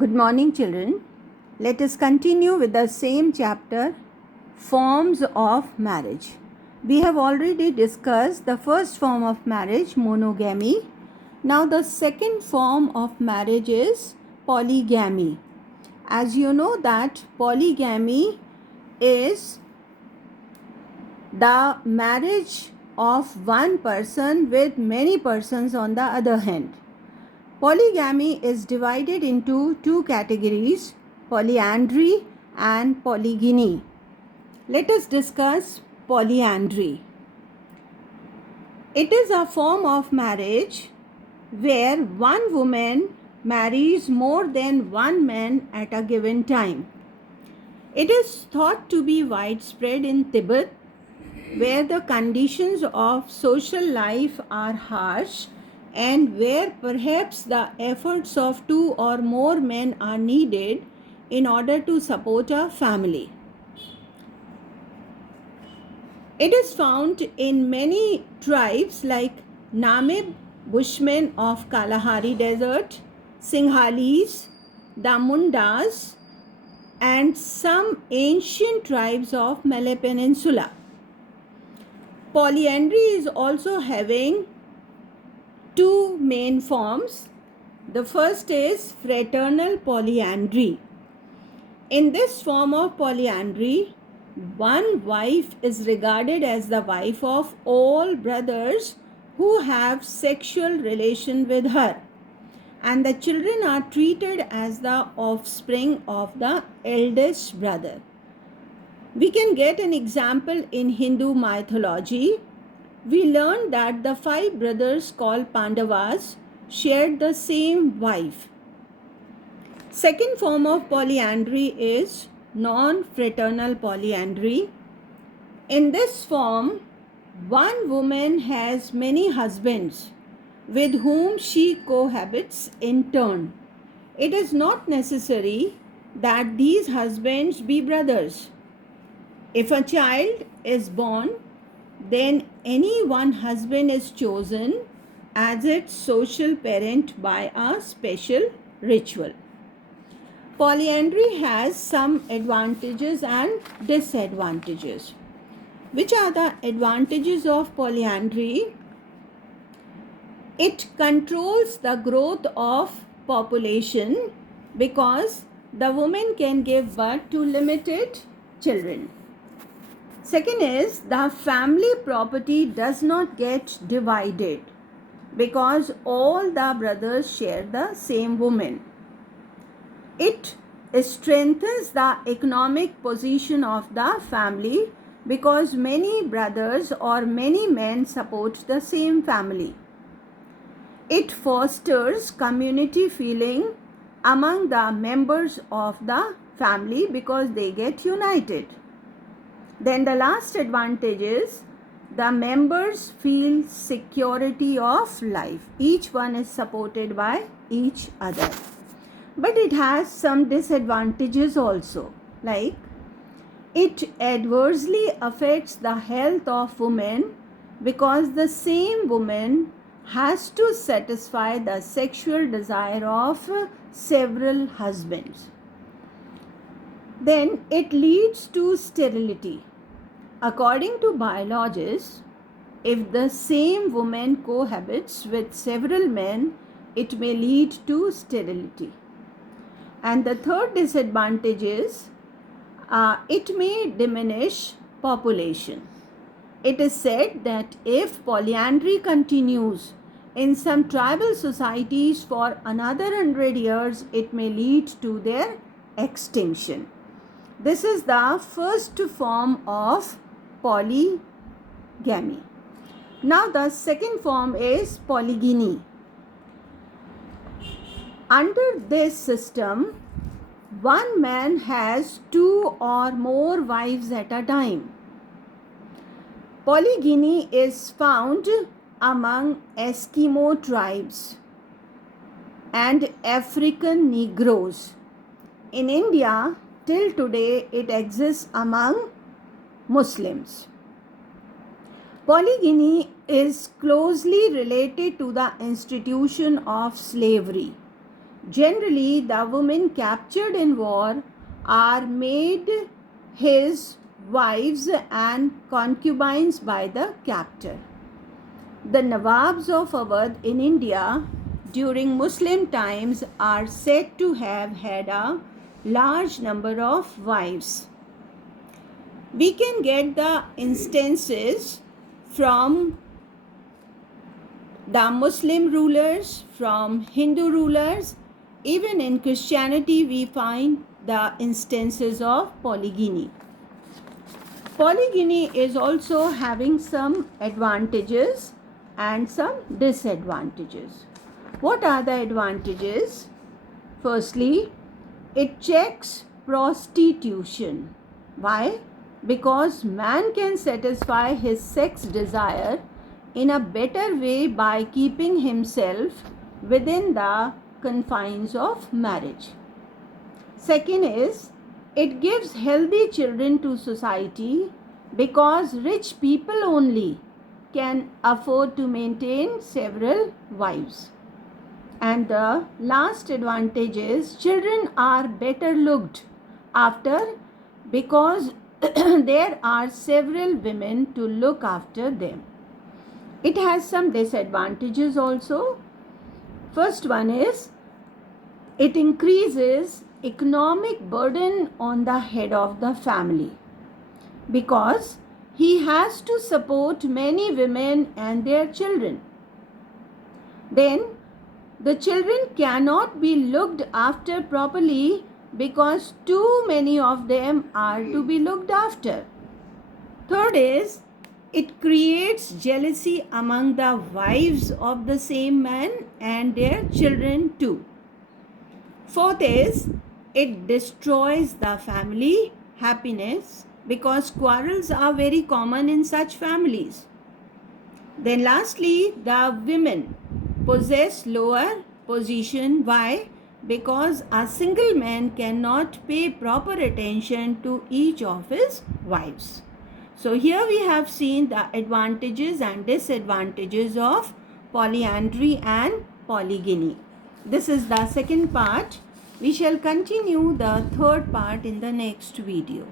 Good morning, children. Let us continue with the same chapter, Forms of Marriage. We have already discussed the first form of marriage, monogamy. Now, the second form of marriage is polygamy. As you know that polygamy is the marriage of one person with many persons on the other hand. Polygamy is divided into two categories, polyandry and polygyny. Let us discuss polyandry. It is a form of marriage where one woman marries more than one man at a given time. It is thought to be widespread in Tibet, where the conditions of social life are harsh and where perhaps the efforts of two or more men are needed in order to support a family. It is found in many tribes like Namib Bushmen of Kalahari Desert, Singhalis, the Mundas, and some ancient tribes of Malay Peninsula. Polyandry is also having two main forms. The first is fraternal polyandry. In this form of polyandry, one wife is regarded as the wife of all brothers who have sexual relation with her, and the children are treated as the offspring of the eldest brother. We can get an example in Hindu mythology. We learned that the 5 brothers called Pandavas shared the same wife. Second form of polyandry is non-fraternal polyandry. In this form, one woman has many husbands with whom she cohabits in turn. It is not necessary that these husbands be brothers. If a child is born, then any one husband is chosen as its social parent by a special ritual. Polyandry has some advantages and disadvantages. Which are the advantages of polyandry? It controls the growth of population because the woman can give birth to limited children. Second is the family property does not get divided because all the brothers share the same woman. It strengthens the economic position of the family because many brothers or many men support the same family. It fosters community feeling among the members of the family because they get united. Then the last advantage is the members feel security of life. Each one is supported by each other. But it has some disadvantages also, like it adversely affects the health of women because the same woman has to satisfy the sexual desire of several husbands. Then it leads to sterility. According to biologists, if the same woman cohabits with several men, it may lead to sterility. And the third disadvantage is it may diminish population. It is said that if polyandry continues in some tribal societies for another 100 years, it may lead to their extinction. This is the first form of polygamy. Now the second form is polygyny. Under this system, one man has 2 or more wives at a time. Polygyny is found among Eskimo tribes and African Negroes. In India, till today, it exists among Muslims. Polygyny is closely related to the institution of slavery. Generally, the women captured in war are made his wives and concubines by the captor. The Nawabs of Awadh in India during Muslim times are said to have had a large number of wives. We can get the instances from the Muslim rulers, from Hindu rulers. Even in Christianity, we find the instances of polygyny. Polygyny is also having some advantages and some disadvantages. What are the advantages? Firstly, it checks prostitution. Why? Because man can satisfy his sex desire in a better way by keeping himself within the confines of marriage. Second is, it gives healthy children to society because rich people only can afford to maintain several wives. And the last advantage is, children are better looked after because there are several women to look after them. It has some disadvantages also. First one is, it increases economic burden on the head of the family because he has to support many women and their children. Then the children cannot be looked after properly because too many of them are to be looked after. Third is, it creates jealousy among the wives of the same man and their children too. Fourth is, it destroys the family happiness because quarrels are very common in such families. Then lastly, the women possess lower position. Why? Because a single man cannot pay proper attention to each of his wives. So here we have seen the advantages and disadvantages of polyandry and polygyny. This is the second part. We shall continue the third part in the next video.